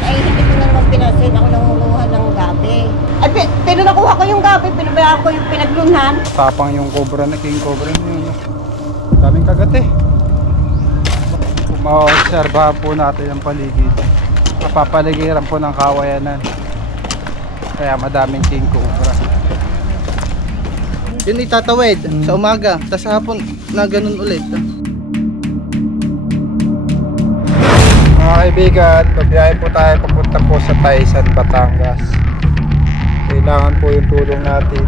Ay, hindi ko na naman pinasin. Ako nangunguha ng gabi. Ay, pero nakuha ko yung gabi. Pinabayaan ko yung pinaglunhan. Tapang yung cobra na king cobra niyo. Daming kagat eh. Ma-obserbahan po natin ang paligid. Napapaligiran po ng kawayanan. Kaya madaming king cobra. Yun itatawid sa umaga, tapos hapon na ganun ulit. Mga kaibigan, babiyahe po tayo papunta po sa Taysan, Batangas. Kailangan po yung tulong natin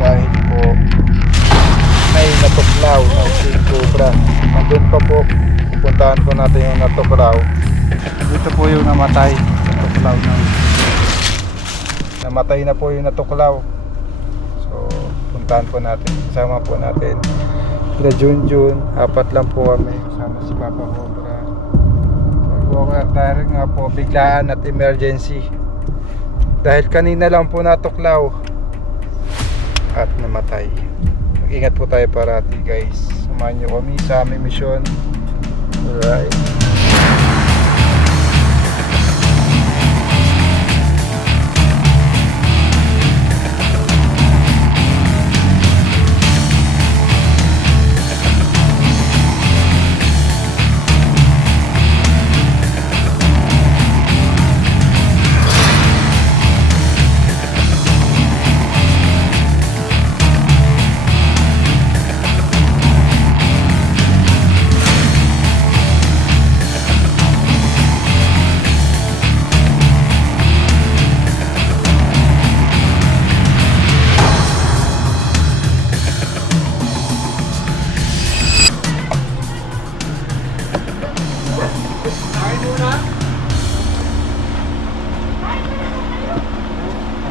dahil po may natuklaw na king cobra. Nandun pa po, pupuntahan po natin yung natuklaw. Dito po yung namatay, natuklaw na. Namatay na po yung natuklaw. So, puntahan po natin. Kasama po natin sila Junjun, apat lang po kami. Kasama si Papa Cobra. Walker direct nga po, biglaan at emergency. Dahil kanina lang po natuklaw at namatay. Mag-ingat po tayo parati guys. Samahan nyo kami sa aming misyon. Alright.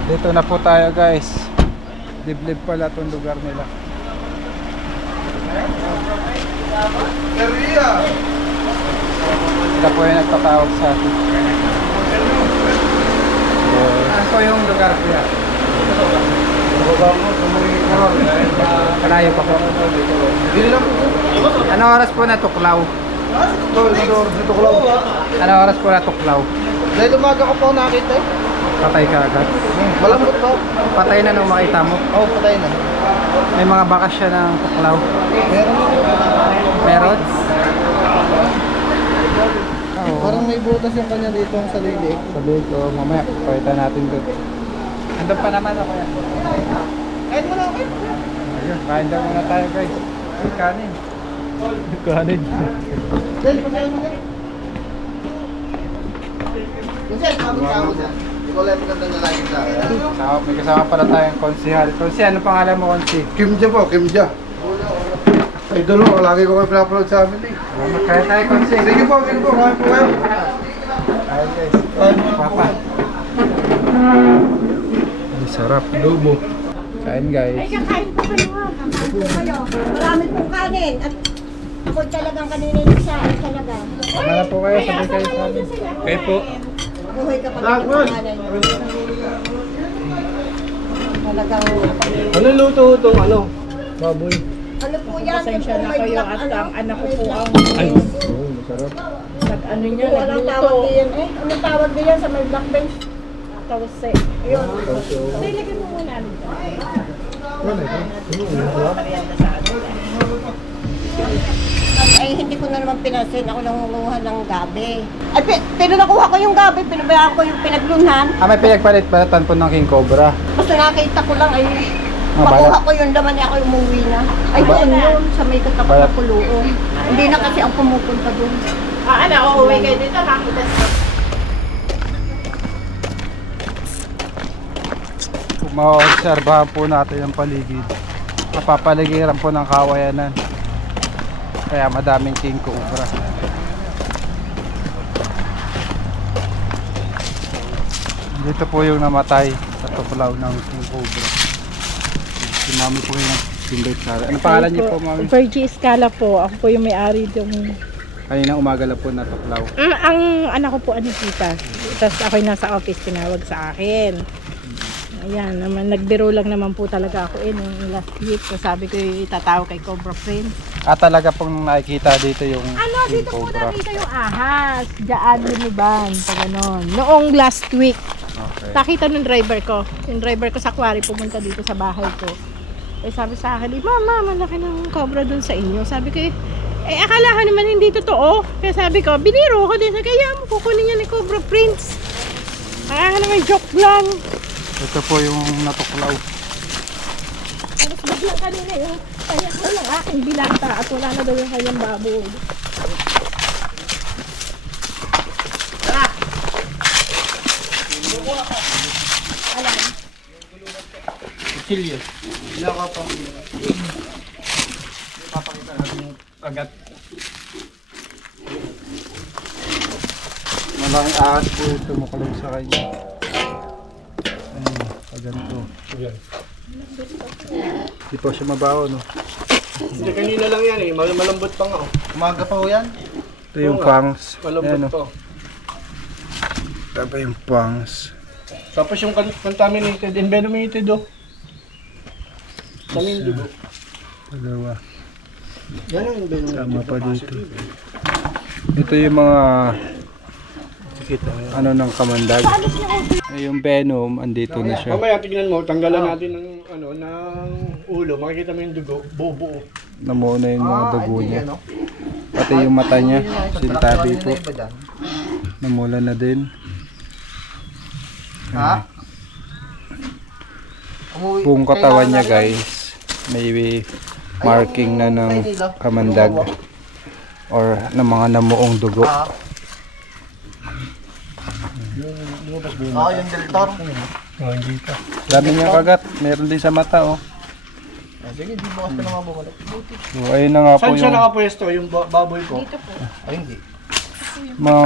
Dito na po tayo guys. Liblib pala itong lugar nila. Ito po yung nagtatawag sa atin. Ano po yung lugar kuya? Kalayo pa po. Anong oras po natuklaw? Anong oras po natuklaw? Dahil umaga ko pa ako nakita eh. Patay ka agad. Malambot pa. Patay na nung makita mo. Oo, patay na. May mga bakas siya ng tuklaw. Meron. Meron? Oo. Parang may butas yung kanya dito sa sarili. Sabi ko, mamaya pakita natin doon. Andun pa naman ako yan. Kahit mo na okay. Ayun, kain daw muna tayo guys. Ay, kanin. Kanin. Dahil, pasaya mo na. Kasi, sabang tao dyan. Ikaw lang maganda na lagi sa akin. May kasama pala tayong konsihal. Konsi, ano pangalan mo konsi? Kimja po, Kimja. Idol mo, lagi ko kayo pinapanood sa amin eh. Kaya tayo konsi. Sige po, kain po kayo. Kain guys. Papa. Ay, sarap. Adobo. Kain guys. Ay, kakain po kayo. Kakain po kayo. Marami pong kanin. At ako talagang kanina yung isa. Talaga. Ano na po kayo? Sabi kayo sa amin. Kayo po. Buhay ka pa rin yung kanin. Talagang... Ano luto itong ano? Baboy. Ano po yan? Pasensya na kayo at ang anak ko po ang Oo, masarap. nag-ano niya, Ano tawag nagluto. diyan eh? Anong tawag diyan sa may black bench? Tawse. Ayun. Nilagay mo muna. Ano ito? Ay, hindi ko na naman pinasin. Ako nangunguha ng gabi. Ay, pero nakuha ko yung gabi. Pinabayaan ko yung pinaglunhan. May pinagpalit-palitan po ng king cobra. Basta nakita ko lang ay balat. makuha ko yung laman niya ako umuwi na. Ay, doon yun. Sa may katapat Balat. na puluong. Hindi na kasi ang pumupunta doon. Ano, uuwi kayo dito, makita siya. Ma-obserbahan po natin ang paligid. Napapaligiran po ng kawayanan. Kaya madaming king cobra. Dito po yung namatay sa tuklaw ng king cobra. Si mami po yung nag-invite sa akin. Ano pangalan niyo po, mami? Virgie Escala po. Ako po yung may-ari yung... Kanina umaga lang po natuklaw. Ang anak ko po ano kita. Tapos ako'y nasa office, tinawag sa akin. Ayan, naman, nagbiro lang naman po talaga ako nung last week. So, sabi ko itatawag kay Cobra Friends. Talaga pong nakikita dito yung Dito po cobra. nakita yung ahas. Diyan, lumiban. Pa ganon. Noong last week, Okay. nakita nung driver ko. Yung driver ko sa quarry pumunta dito sa bahay ko. Sabi sa akin, Mama, malaki ng cobra dun sa inyo. Sabi ko, akala ko naman hindi totoo. Kaya sabi ko, biniro ko din. Kaya mo, kukunin niya ni Cobra Prince. Akala naman joke lang. Ito po yung natuklaw. Alas biglang kanina yung kanya ko lang aking bilata at wala na daw yung kanyang baboy. Tara! Alam. Silyo. Ilaka pa. Papakita natin yung agat. Malaking ahas po ito makulong sa kanya. Ganito. Yan. Di pa siya mabaho, no? Hindi, kanina lang yan eh. Malambot pa nga. Umaga pa ho yan. Ito yung pangs. Malambot Ayan, pa. Ito pa yung pangs. Tapos yung contaminated, envenomated oh. Kami yung dugo. Dalawa. Yan ang envenomated. Tama pa dito. Ito yung mga ano ng kamandag. Yung venom, andito na siya. Mamaya tignan mo, tanggalan natin ng ng ulo. Makikita mo yung dugo, buo. Namuna yung mga dugo niya. Pati yung mata niya, sintabi po. Namula na din. Ha? Buong katawan niya guys, may marking na ng kamandag or ng mga namuong dugo. Oo, yung deltor. Hindi ka. Dami niyang kagat, meron din sa mata oh. Sige, di bukas ka naman bumalik. So ayun na nga po Saan siya yung nakapwesto, yung baboy ko? Ay, hindi. mga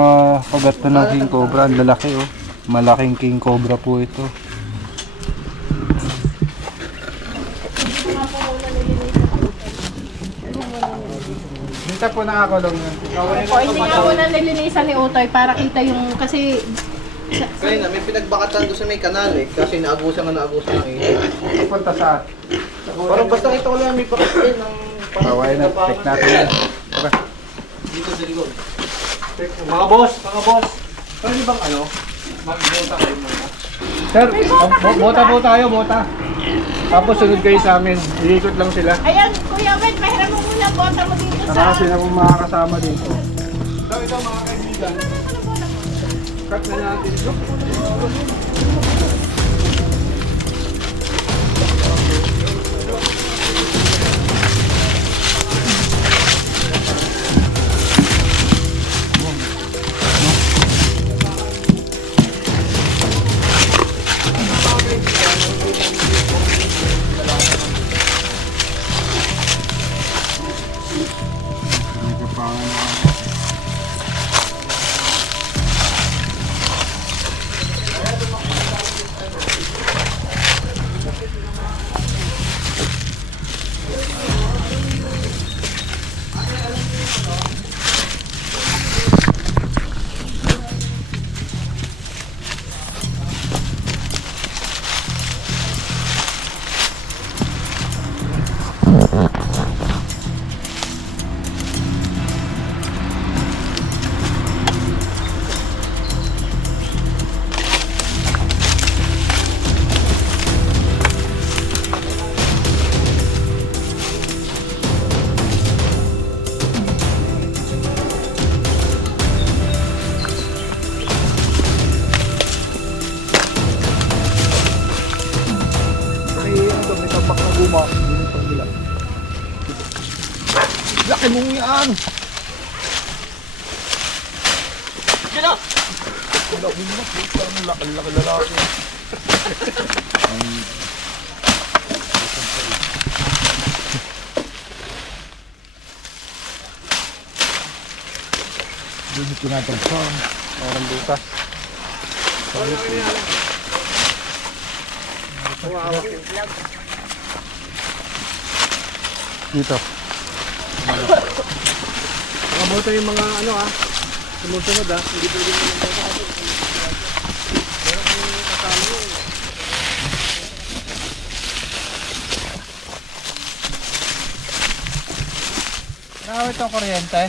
kagat po ng king cobra, ang lalaki oh. Malaking king cobra po ito. Dito po nakakulong yun. Hindi nga po na nilinisan ni Utoy para kita yung, kasi Kaya na, may pinagbakatan doon sa may kanal eh. Kasi naagusan ng ihip. Punta sa Parang basta ito ko lang may bakat din ng... Paway na, check natin yan. Okay. Dito sa likod. Mga boss! Pwede bang mag-bota kayo muna? Sir, bota po tayo, bota. Tapos sunod kayo sa amin. Iikot lang sila. ayan, Kuya Wet, pahiram mo muna ang bota mo dito Saka sa... sila po makakasama dito. Ito mga kaibigan. Cut na natin ito. Laki mong yan! Orang bukas. Dito. Nakabuto yung mga sumusunod Hindi pwede naman gamit ang kuryente?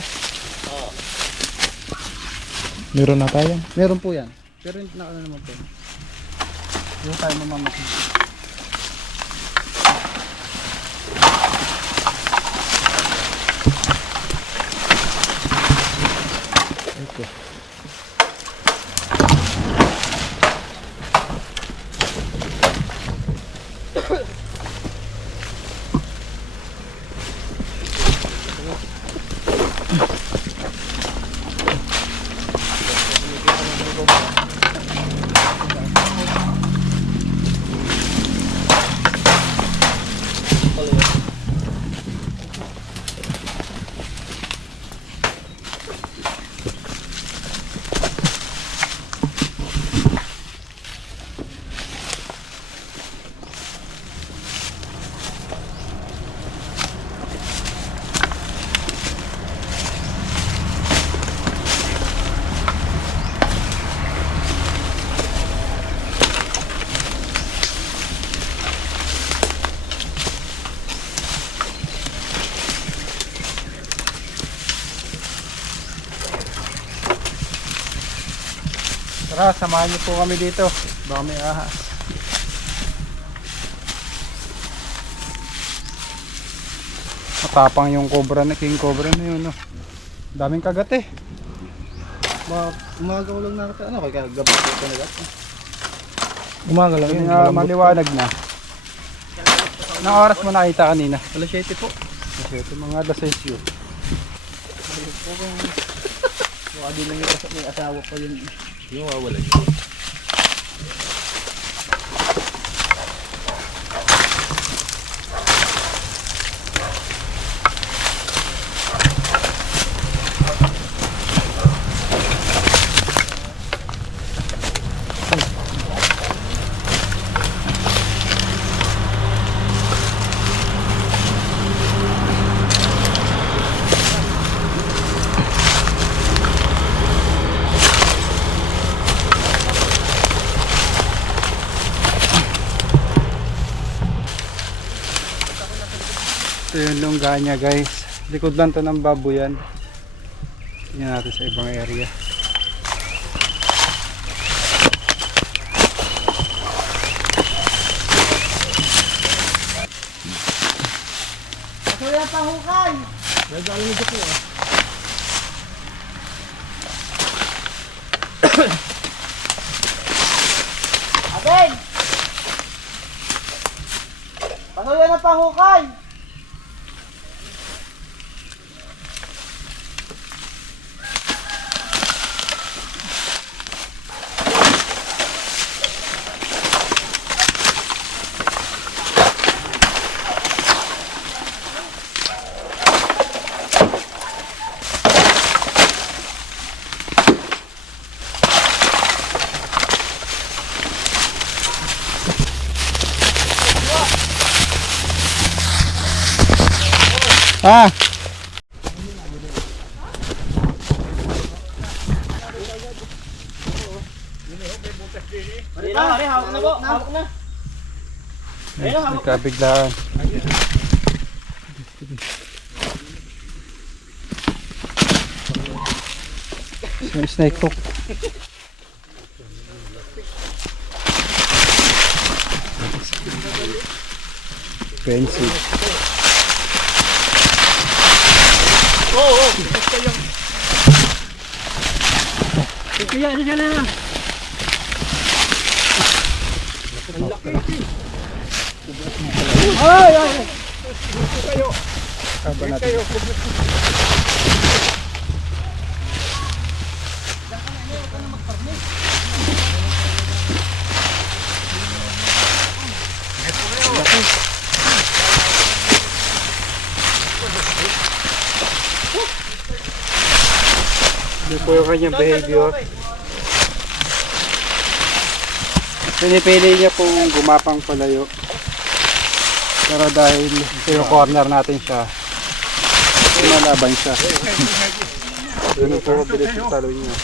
Meron na tayo. Meron po yan. Pero hindi na naman po. Hindi tayo mamamatid. Tara, samahan niyo po kami dito. Baka may ahas. Matapang yung cobra na, king cobra na yun, no? Daming kagat eh. Umaga ko lang nakita. Ano, kaya gabi ko ito nagat. Umaga lang yun. Maliwanag na. Anong oras mo nakita kanina? Alas 7 po. Kasi ito mga alas 6 yun. Baka din lang yung may asawa pa yun. Yung wawala. Ito yung lungga niya, guys. Likod lang to ng baboyan. Tingnan natin sa ibang area. Kaya pahukay. Abel! Pasuyan ang pahukay. Ah! Hawak na po. Hawak na. Nagkabiglaan. Yung snake hook. Fancy. Kaya, ano siya na? Kaba natin. Hindi po yung kanyang behavior. Pinipili niya pong gumapang palayo. Pero dahil ito yung corner natin siya, lumalaban siya. Yun po mabilis yung talo niya.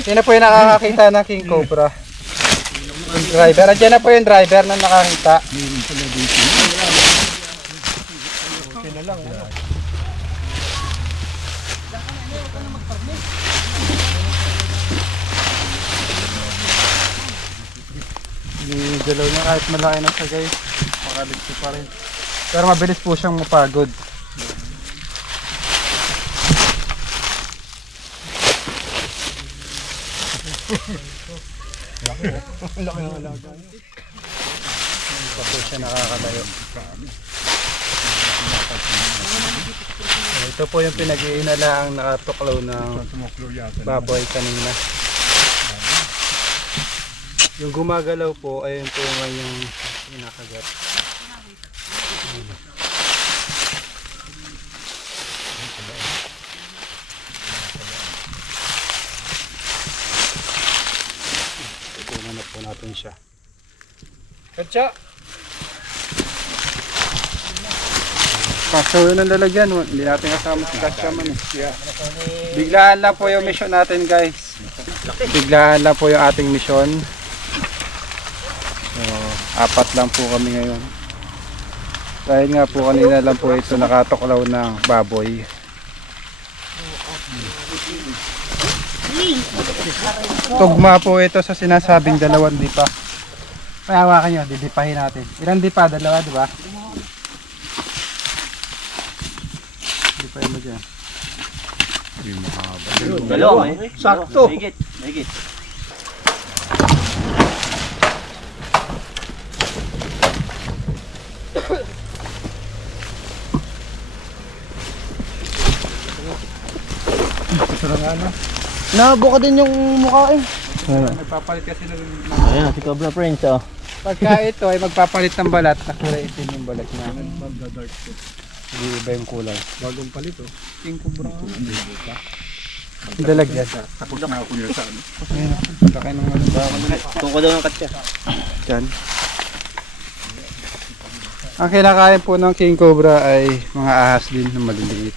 Sino po yung nakakakita ng King Cobra? Driver, andyan na po yung driver na nakakita. Galaw niya kahit malaki na siya guys, makaligto pa rin. Pero mabilis po siyang mapagod. Pa po siya nakakalayo. Ito po yung pinag-iinalaang nakatuklaw ng baboy kanina. Yung gumagalaw po, ayun po nga yung inakagat. Itunan na po natin siya. Katsa! Kaso yun ang lalagyan, hindi natin kasama si Katsa man eh. Biglaan lang po yung mission natin guys. Biglaan lang po yung ating mission. So, 4 lang po kami ngayon. Dahil nga po kanina lang po ito nakatuklaw ng baboy. Tugma po ito sa sinasabing 2 dipa. Pahawakan nyo, didipahin natin. Ilang dipa? 2, di ba? Dipahin mo dyan. Dalawa eh. Sakto! Mahigit. Ito lang ano. Nabuka din yung mukha eh. Nagpapalit kasi ng... Ayan, si Cobra Prince oh. Pagka ito ay magpapalit ng balat, nakulay itim yung balat niya. Hindi iba yung kulay. Bagong palit oh. King Cobra. Dalagyan. Tapos na ako niya sa ano. Ayun, laki ng ano ba? Tungkol daw ng katsa. Diyan. Ang kinakain po ng King Cobra ay mga ahas din na maliliit.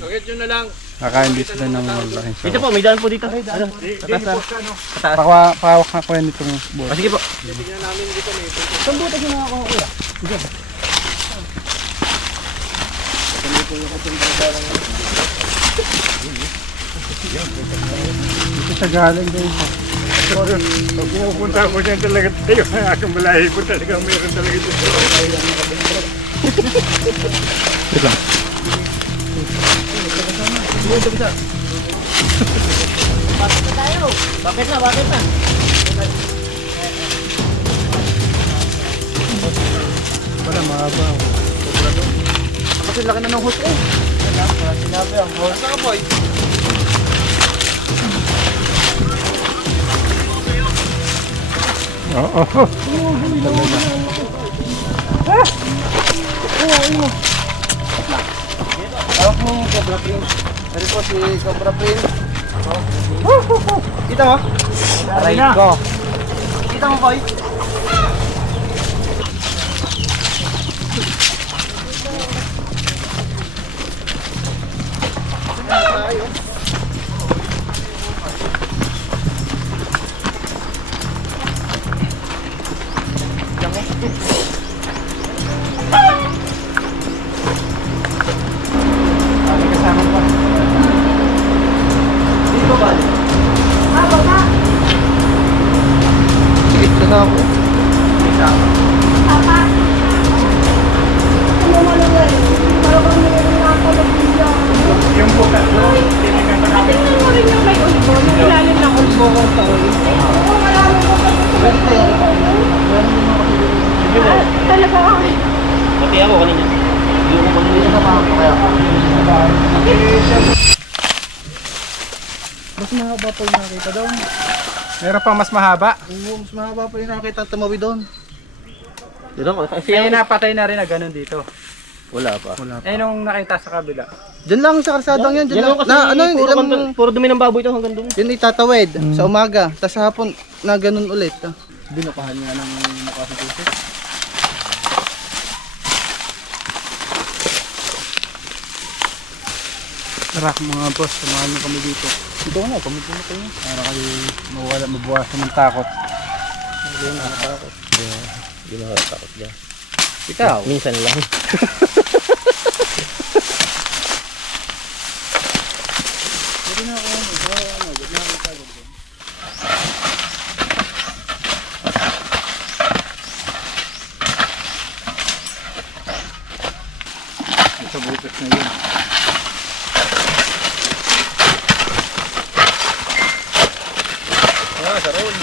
Bakit yun na lang? Kakain din sila ng malaking Dito sawa. po, may daan po dito. Ano? Pahawak na ko yan itong boat. Sige po. Ito siya galing din. Pag pumupunta ako dyan talaga tayo, ang aking malahi ko talaga mayroon talaga dito. Bakit na? Wala, mahaba. Kasi laki na ng host eh. Sinabi ang host. Saan ka boy? Oo. Tawag mo yung Cobra Prince. Ano po si Cobra Prince? Kita mo? Aray ko. Kita mo boy? May kasama pa. Dito ba? Sige, ito na ako. Yung bukas doon, tinigan pa namin. Tingnan mo rin yung may ulbo, yung ilalim ng ulbo ko to. Talaga ako. Pati ako kanina. Hindi ko kanina sa mga kaya. Mas mahaba pa yung nakita doon. Meron pang mas mahaba. Oo, mas mahaba pa yung nakita tumawi doon. Diyan ko. Kasi Kaya napatay na rin na ganun dito. wala pa. Eh nung nakita sa kabila. Diyan lang sa kalsadang yan. Diyan lang. kasi Na, ano yun, puro, ilang, puro dumi ng baboy ito hanggang dumi. yun itatawid sa umaga. Tapos sa hapon na ganun ulit. Binapahan nga ng makasitusin. Tara mga boss, samahan niyo kami dito. Ito na, kami kayo. Para kayo mabawasan ng takot. Hindi nakakatakot dyan. Ikaw? Minsan lang. Sa butas na yun. Sa roll.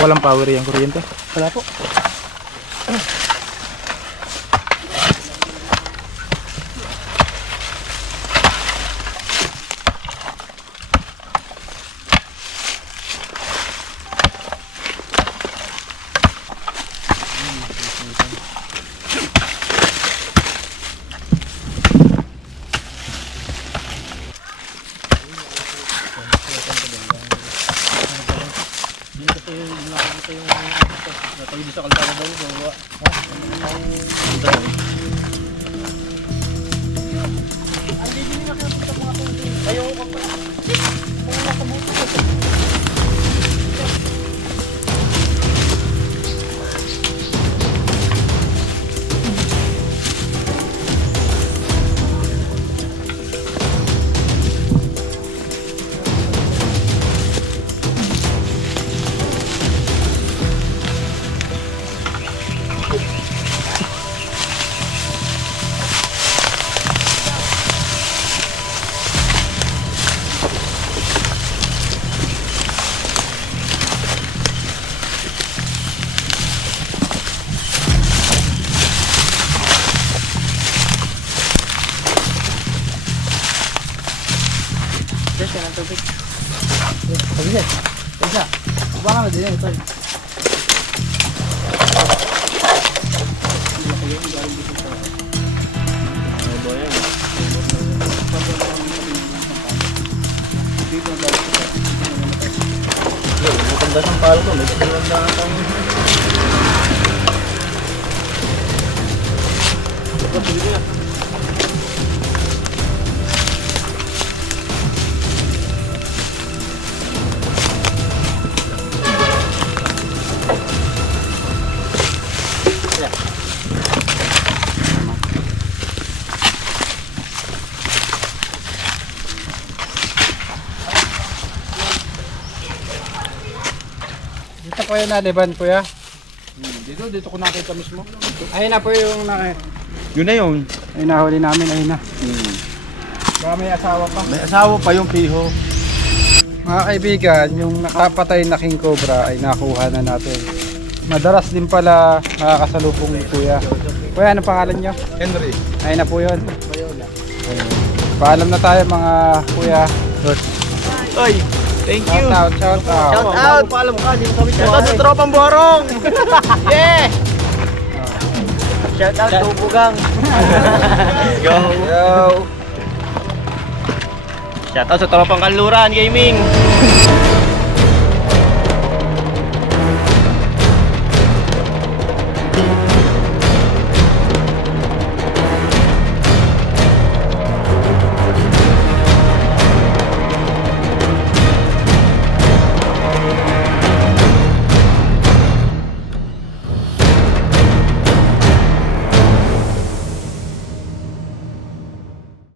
Walang power yung kuryente. Wala po. Maganda ang palo ko, may maganda ang Dito po yung naliban, kuya. Dito ko nakita mismo. Ayun na po yung Yun na yun. ay nahuli namin, ayun na. Baka may asawa pa. May asawa pa yung piho. Mga kaibigan, yung nakapatay na king cobra ay nakuha na natin. Madalas din pala nakakasalubong ni kuya. Kuya, ano pangalan nyo? Henry. Ayun na po yun. Ayun. Paalam na tayo mga kuya. Oy, thank you. Shout out, shout out. Shout out. Paalam ka, di mo kami shout out sa tropang Borong. Yeah. Shout out Tubugang. Go. Yo. Shout out sa tropang Kanluran Gaming.